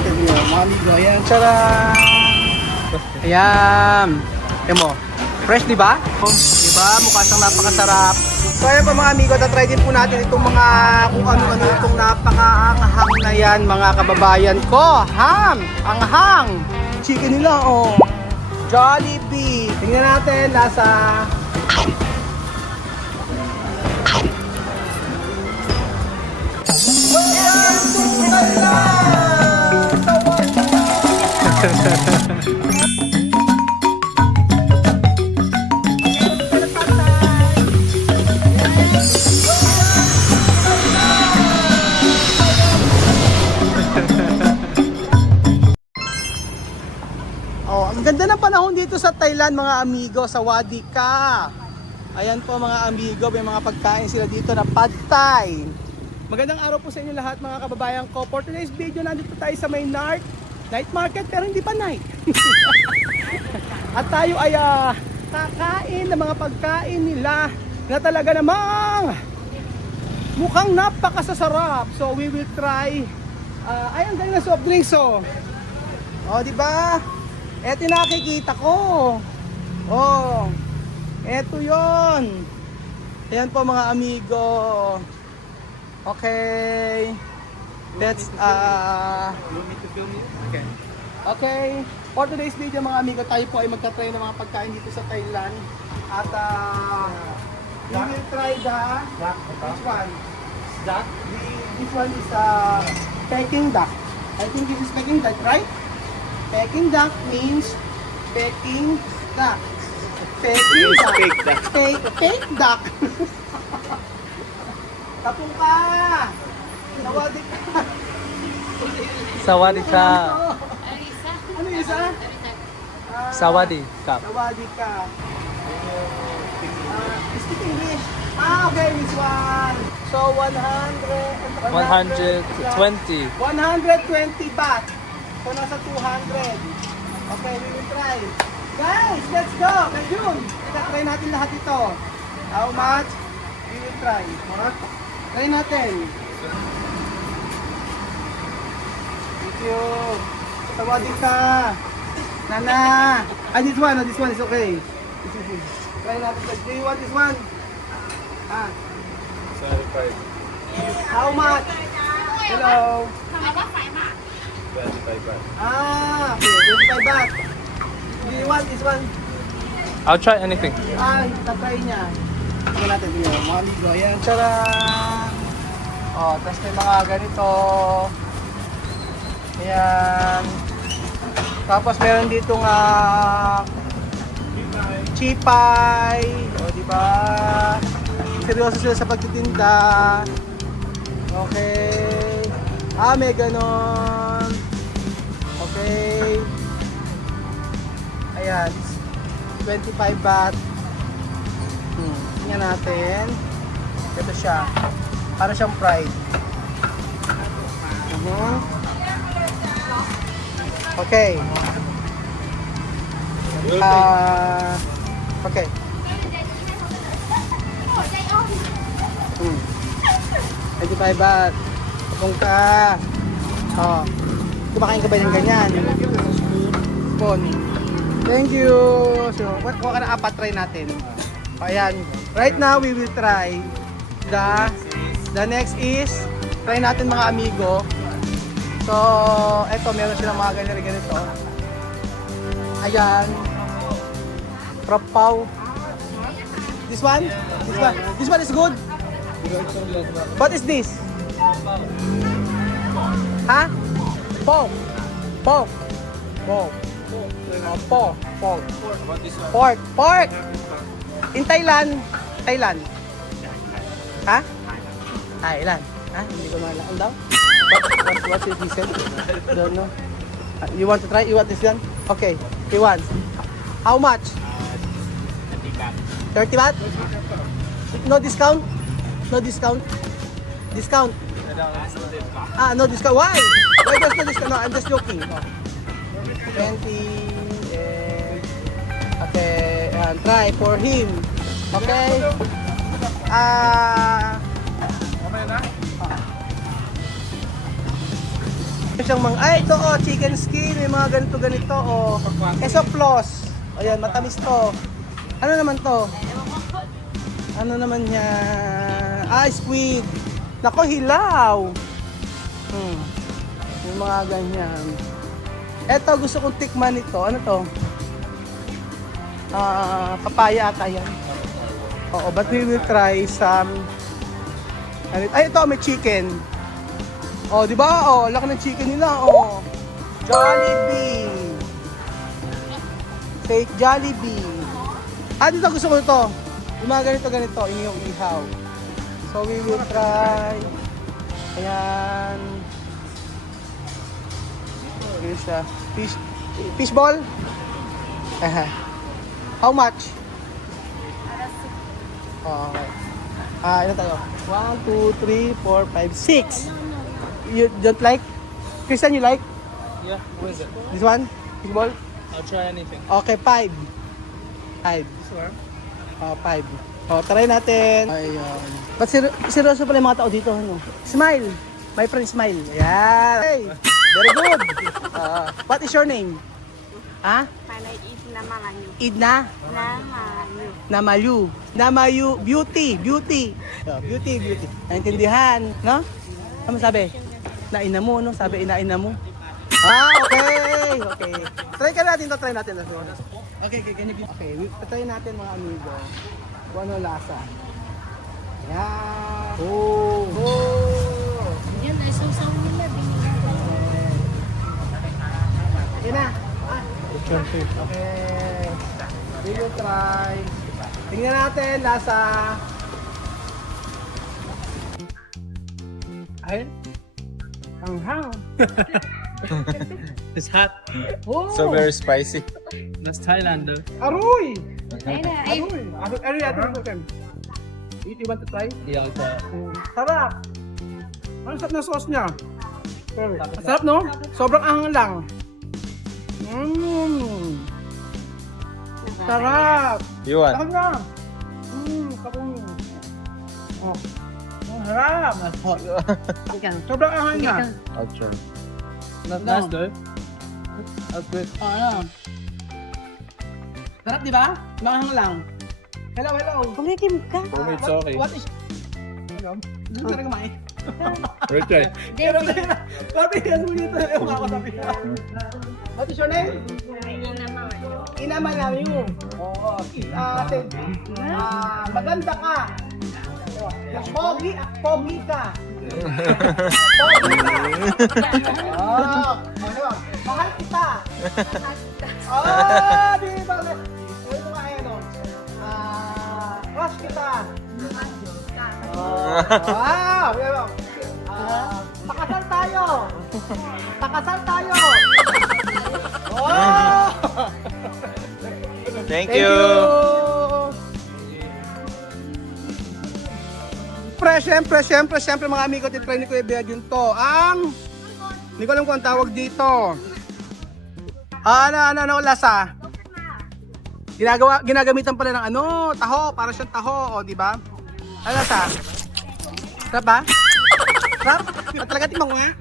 natin yun, mga amigo. Ayan, tara! Ayan. Ayan mo. Fresh, di ba? Di ba? Mukha siyang napakasarap. So ayan pa mga amigo, tatry din po natin itong mga kung ano-ano itong napakaanghang na yan mga kababayan ko. Ham! Anghang! Chicken nila, oh. Jollibee. Tingnan natin, lasa. Oh, ang ganda ng panahon dito sa Thailand mga amigo, sa Wadi Ka. Ayan po mga amigo, may mga pagkain sila dito na Pad Thai. Magandang araw po sa inyo lahat mga kababayan ko. For today's video, nandito tayo sa may night market pero hindi pa night. At tayo ay kakain ng mga pagkain nila na talaga namang mukhang napakasasarap. So we will try. Ay, ang galing na soft drinks oh. Oh, di ba? Eto yung nakikita ko. Oh. Eto 'yon. Ayan po mga amigo. Okay. Let's you need to film it? Okay. Okay. For today's video mga amigo, tayo po ay magta-try ng mga pagkain dito sa Thailand. At we will try which one? Duck? This one is Peking duck. I think this is Peking duck, right? Peking duck means Peking duck. Peking duck. Fake duck. Fake duck. Tapong ka. Nawadi ka. Sawadee ka. Ano yung isa? Sawadee ka. Nawadi ka. Speak English. Okay, this one. So 120. 120 baht. So nasa 200. Okay, we will try. Guys, let's go! Kajun! Try natin lahat ito. How much? We will try. Try natin. Thank you. Tawagin ka. Nana. This one is okay. Try natin. Do you want this one? How much? Hello. 25 baht. Okay, 25 baht. Do you want this one? I'll try anything. Tatry niya. Tingnan natin yun. Mga amigo. Ayan, tsaran! Oh, tapos may mga ganito. Ayan. Tapos meron dito nga chipay. O, diba? Seryoso sila sa pagtitinda. Okay. May ganon. Okay. Ayan. 25 baht. Tingnan natin. Ito siya. Para siyang fried. Okay. Okay. 25 baht. Kung ka. Oh. Kumakain ka ba ng ganyan? Spoon. Thank you. So, kuha ka na apat, try natin. Ayan. Right now, we will try the next is try natin mga amigo. So, eto, meron silang mga ganito. Ayan. Trapaw. This one? This one is good. What is this? Ha? Pork. Pork. In Thailand. Ha? Thailand. Ha? Hindi ko malala. Ano daw? What he said? Don't know. You want to try? You want this one? Okay. He wants. How much? 30 baht? No discount? Discount? No discount. Why? Why there's no discount? No, I'm just joking. 20. Okay, and try for him. Okay? Siyang mga, ay ito oh, chicken skin, may mga ganito oh. Esoplos. Ayan, matamis to. Ano naman to? Ano naman yan? Ah, squid. Nako, hilaw. Yung mga ganyan. Eto, gusto kong tikman ito. Ano to? Papaya ata yan. Oo, but we will try some... Ay, ito, may chicken. Oh, di ba? Oh, laki ng chicken nila. Oh. Jollibee. Fake Jollibee. Ah, dito gusto ko ito. Yung mga ganito, ihaw. So we will try. Ayan. Ayan siya. Fish ball? How much? Oh, okay. Ilan tayo? 1, 2, 3, 4, 5, 6. You don't like? Christian, you like? Yeah, what is it? This one? Fish ball? I'll try anything. Okay, 5. 5. This one? 5. Try natin. Ayun. Ba't seryoso pala yung mga tao dito? Ano? Smile. My friend, smile. Ayan. Hey, very good. What is your name? Ha? Panay Id na Malanyo. Idna? Na Malanyo. Namayu. Namayu. Beauty. Beauty. Beauty. Naintindihan. No? Ano sabi? Naina mo, no? Sabi, inaina mo. Okay. Try natin. Okay, try natin mga amigo. Kung ano lasa. Yan. Yan, ay susaw nila. Yan na. Okay. Okay. We will try. Tingnan natin lasa. Ay. Anghang. It's hot. Oh. So very spicy. That's Thailand though. Aroy. Ay na, ay. Aroy natin ito, Kem. You want to try? Yeah, I'll try. Sarap. Ang sarap ng sauce niya. Sarap, no? Sobrang anghang lang. Sarap. You want? Sarap na. Kapong. Oh. Ang harap. Sobrang anghang niya. I'll try. That's good. That's good. Ayan. Sarap, di ba? Maanghang lang. Hello. Kumikim ka. For me, it's okay. What is... Hello? Gusto talaga kumain. We'll try. Pero sabi yan mo dito. What is your name? Ina Malanyo. Oo. Maganda ka. Pogi ka. Pogi ka. Mahal kita. Di ba? Ito nga ano. Crush kita. Wow! Pakasal tayo! Pakasal tayo! Oh! Thank you. Siyempre mga amigo, titry ni Kuya Biag yun to. Hindi ko alam kung ang tawag dito. Ano, lasa? Ginagamitan pala ng taho, para siyang taho, di ba? Ano lasa? Sarap ba? Sarap? Talaga tingnan mo nga.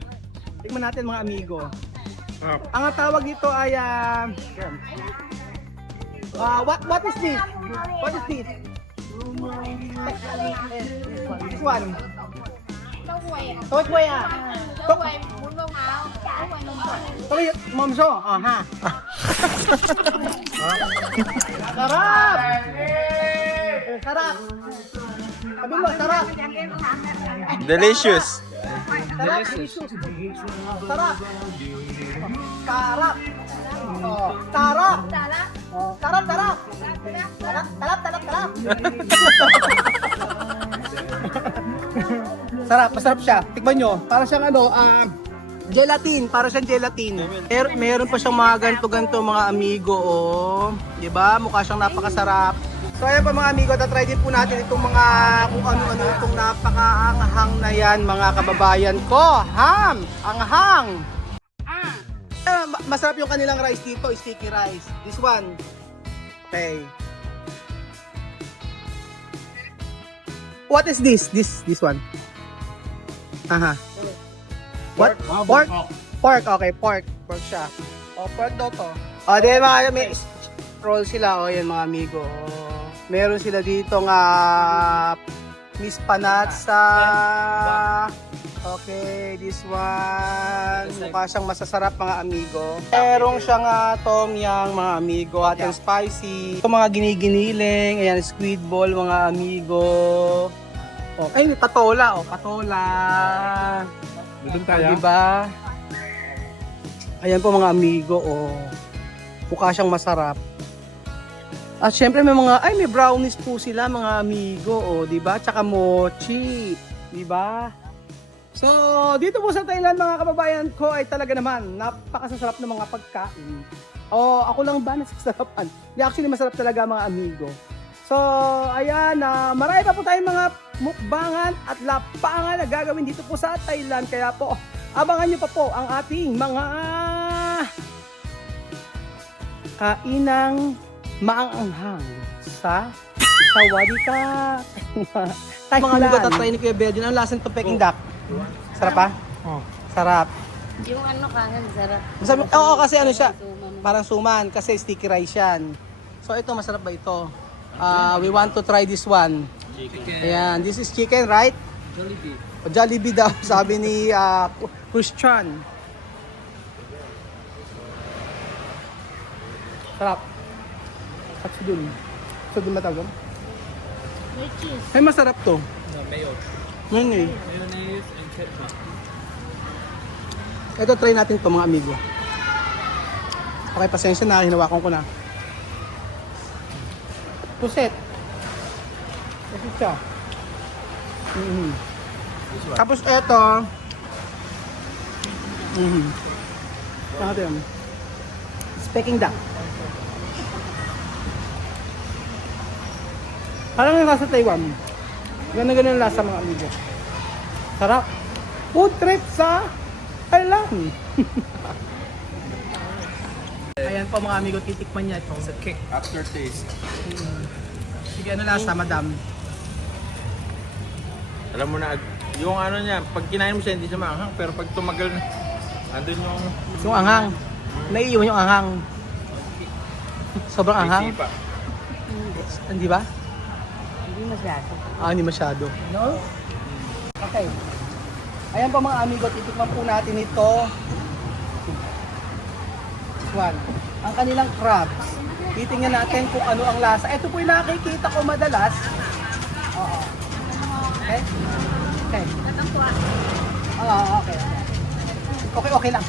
Tingnan natin mga amigo. Ang tawag dito ay what is this? What is this? This one. Tawag mo yan. Tawag momso. Aha. Sarap! Sarap! Sabi mo, sarap! Delicious. Sarap! Sarap! Sarap! Oh, sarap! Oh, sarap! Sarap, masarap siya. Tikman nyo. Para siyang gelatin. Para siyang gelatin. Meron pa siyang mga ganto-ganto mga amigo. Oh. Diba? Mukha siyang napakasarap. So ayan pa mga amigo, tatry din po natin itong mga kung ano-ano itong napakaanghang na yan mga kababayan ko. Ham! Anghang! Masarap yung kanilang rice dito, sticky rice. This one. Okay. What is this? This one. Aha. What? Pork? Pork, okay, pork. Pork siya. O, pork daw to. O, di mga, may roll sila, o, yan mga amigo. O, meron sila dito nga Miss Panatsa. Okay, this one. Mukha siyang masasarap mga amigo. Merong siyang tom yang mga amigo. Hot and spicy. Ito mga giniginiling. Ayan, squid ball mga amigo. Oh, ay, patola. Oh, patola. Doon tayo. Diba? Ayan po mga amigo. Oh. Mukha siyang masarap. At syempre may may brownies po sila mga amigo, oh, 'di ba? Tsaka mochi, 'di ba? So, dito po sa Thailand mga kababayan ko ay talaga naman napakasasarap ng mga pagkain. Oh, ako lang ba nasasarapan? Hindi, actually masarap talaga mga amigo. So, ayan, marami pa po tayong mga mukbangan at lapangan na gagawin dito po sa Thailand. Kaya po, abangan nyo pa po ang ating mga kainang maanghang sa Wadika. Mga amigo, tatry ni Kuya Belgian. Ang lasa nito Peking duck. Sarap pa? Oh. Sarap. Yung ano kangan, sarap. Oo, kasi ano siya, parang suman kasi sticky rice yan. So ito, masarap ba ito? We want to try this one. Chicken. Ayan, this is chicken, right? Jollibee. O, Jollibee daw, sabi ni Christian. Sarap. At dun. So dun matawag? May cheese. Ay, masarap to. No, mayo. Ngayon eh. Mayonnaise and ketchup. Ito, try natin to mga amigo. Okay, pasensya na, hinawakan ko na. Puset. Puset siya. Tapos ito. Natin. Peking duck. Parang yung nasa Taiwan. Ganun ang lasa mga amigo. Sarap. Food trip sa Thailand. Ayan po mga amigo, titikman niya ito. It's a kick. Aftertaste. Sige, ano lasa, madam? Alam mo na, yung ano niya, pag kinain mo siya, hindi siya maanghang. Pero pag tumagal na, andun yung... Yung anghang. Naiiwan yung anghang. Sobrang anghang. Sipa. Hindi ba? Hindi masyado. Hindi masyado. No? Okay. Ayan po mga amigo, titikman po natin ito. This one. Ang kanilang crabs. Titingnan natin kung ano ang lasa. Ito po yung nakikita ko madalas. Oo. Okay? Okay. Okay. Okay lang.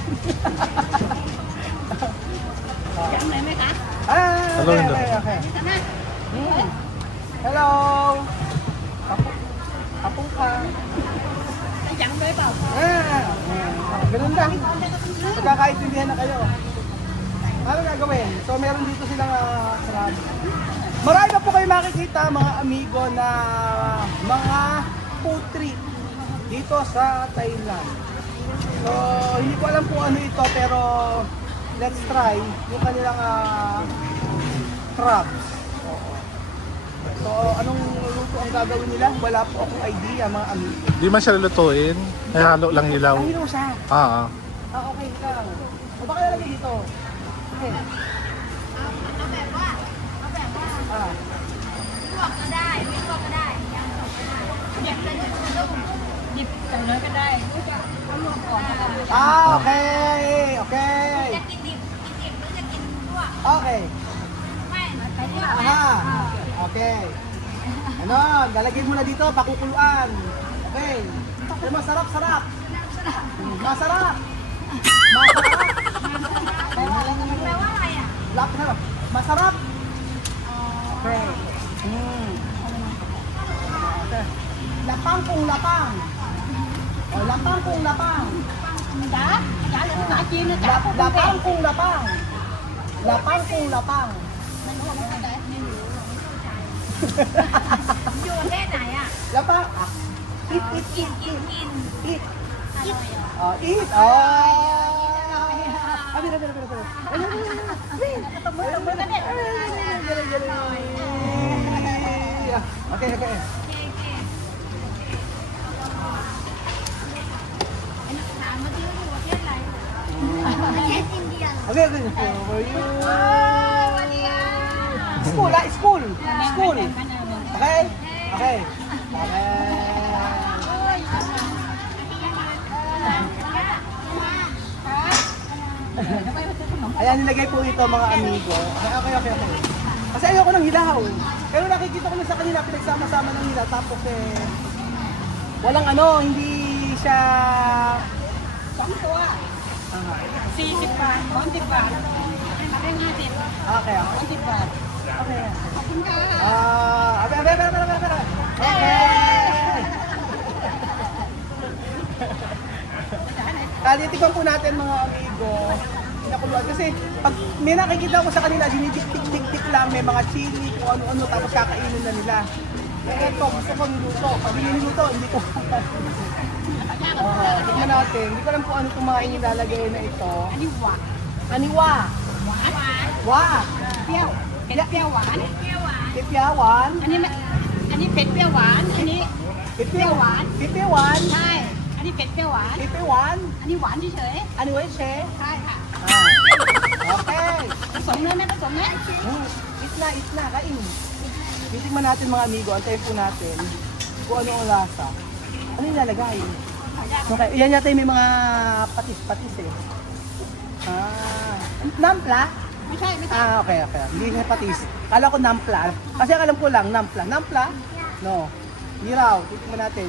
Hello, Indo. Okay. Hello. Apong ka. Ganun lang. Pagkakaintindihan na kayo. Ano gagawin? So meron dito silang crab. Marami na po kayo makikita mga amigo na mga food trip dito sa Thailand. So hindi ko alam kung ano ito pero let's try yung kanilang crabs. So anong luto ang gagawin nila? Wala po akong idea mga amigo. Di man siya lulutuin. Ay, halo lang ilaw. Ang hilo siya. Okay lang. O baka lalagay dito. Okay. Okay. Okay. Okay. Aha. Okay. Ano, lalagyan mo na dito, pakukuluan. Okay. Ay, masarap. Masarap. Masarap. Masarap. Masarap. Okay. Okay. Lapang kung lapang. O, lapang kung lapang. Lapang kung lapang. Lapang kung lapang. Lapang. Eat. Eat. Eat. Okay. Okay, okay. For you. School, ah, school. School. Okay? Okay. Ayan, nilagay po ito mga amigo. Okay. Kasi ayoko ng hilaw. Pero nakikita ko na sa kanila, pinagsama-sama ng hilaw. Tapos walang hindi siya... Sisip pa. Konti pa. Abang natin. Okay. Konti pa. Okay. Kapin ka. Titipan po natin mga amigo. Pinakuluan kasi pag may nakikita ko sa kanila, sinitik-tik-tik lang, may mga chili, kung ano-ano, tapos kakainin na nila. Eh ito, gusto ko niluto. Pag niluto, hindi ko. Tignan natin. Hindi ko alam kung ano itong mga inilalagay na ito. Aniwa. Aniwa. Wa. Piao. Piawan. Pipiawan. Ani pet piawan. Ani Pipiawan. Pipiawan. ใช่อันนี้เป็ดเปรี้ยวหวาน Pipiawan. อันนี้หวานเฉย Ano yun, Che? ๆใช่ค่ะ Okay. ผสมเลยไหมผสมไหม Isna, kain. Titigman natin mga amigo, antayin po natin kung ano ang lasa. Ano yung lalagay? Okay, yan yata yung may mga patis-patis eh. Nampla? ไม่ใช่ไม่ใช่ Okay. Hindi siya patis. Kala ko nampla. Kasi alam ko lang, nampla. Nampla? No. Hindi raw. Titigman natin.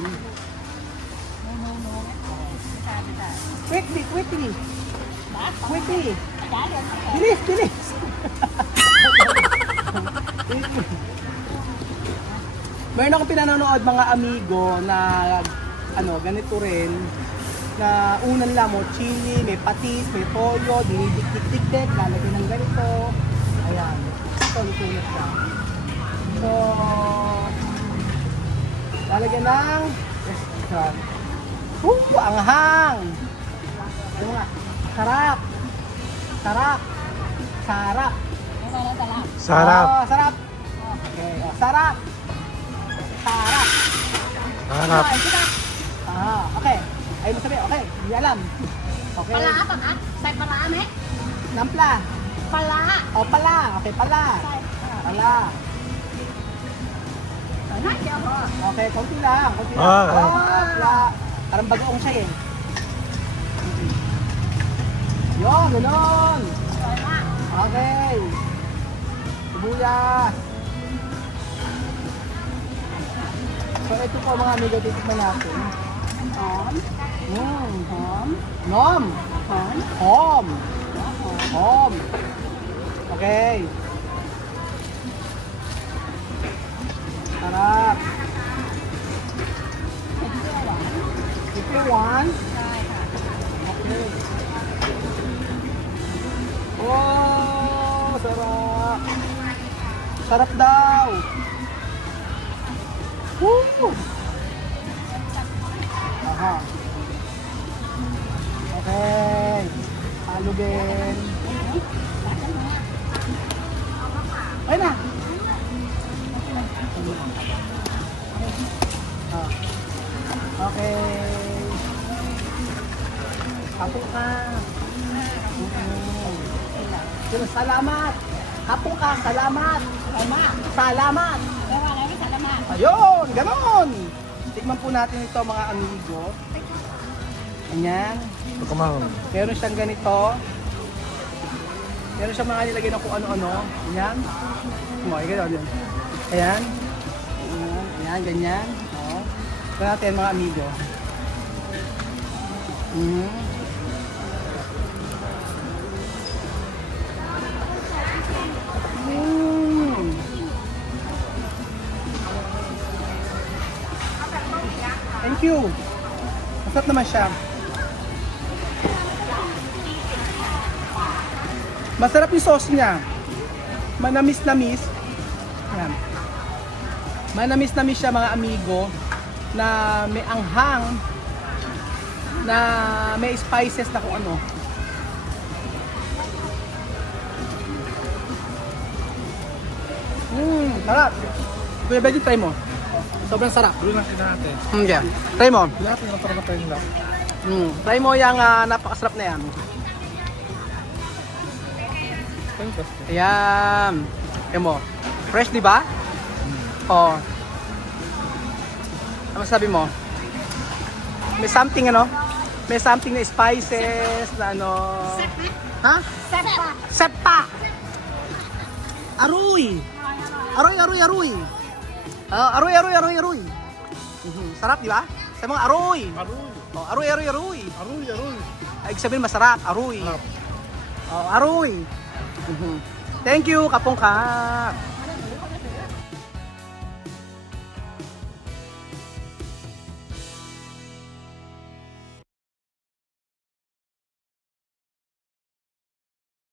Quickly. Quickly. Bilis. Meron akong pinanonood mga amigo na ganito rin na unang lamo, chili, may patis, may toyo, dinidikdik-dikdik, lalagyan ng ganito. Ayan. Ito, lutunod siya. So, lalagyan ng restaurant. Anghang! Ano nga? Sarap! Sarap. Sarap! Okay, sarap! Sarap. Okay. Ayun mo sabihin, okay. Hindi alam. Okay. ปลาร้าปะคะใส่ปลาร้าไหม Nampla. ปลาร้า Pala. Okay, pala. ใช่ค่ะ Pala. น่าเจียวพอ Okay, konti lang. Pala. Parang bagoong siya eh. Yun, ganon. สวยมาก Okay. Sibuyas. So ito po mga amigo, titikman natin. หอม หอม Nom. หอม Hom. Okay. Sarap. เปรี้ยวหวาน Ito one. ใช่ค่ะ Okay. Oh, sarap. Sarap daw. Woo! Aha. Okay. Halugin. Ayun na. Okay. Kapong ka. Salamat. Kapong ka, salamat. Salamat. แปลว่าอะไรไม่สารมาก Ayun, ganon. Tikman po natin ito mga amigo. Ayan. Ito kumahon. Meron siyang ganito. Meron siyang mga nilagay na kung ano-ano. Ayan. Kumain ka yun. Ayan. Ayan, ganyan. Ito natin mga amigo. Thank you. Masarap naman siya. Masarap yung sauce niya. Manamis-namis. Ayan. Manamis-namis siya mga amigo. Na may anghang. Na may spices na kung ano. Sarap. Kuya Benji, try mo. Sobrang sarap. Tuloy natin natin. Yeah. Try mo. Lahat na para matayin lang. Try mo yung napakasarap na yan. Ayan. Ayan mo. Fresh, di ba? Oh. Ano sabi mo? May something ano? May something na spices, na ano... Ha? Sepa. Sepa! Aruy! Aruy, aruy, aruy! Aruy, aruy, aruy, aruy! Sarap, di ba? Sa mga aruy! Aruy. Oh, aruy, aruy, aruy! Aruy, aruy. Ay, ibig sabihin masarap, aruy! Sarap. Oh, aruy! Thank you, Kapong Kap!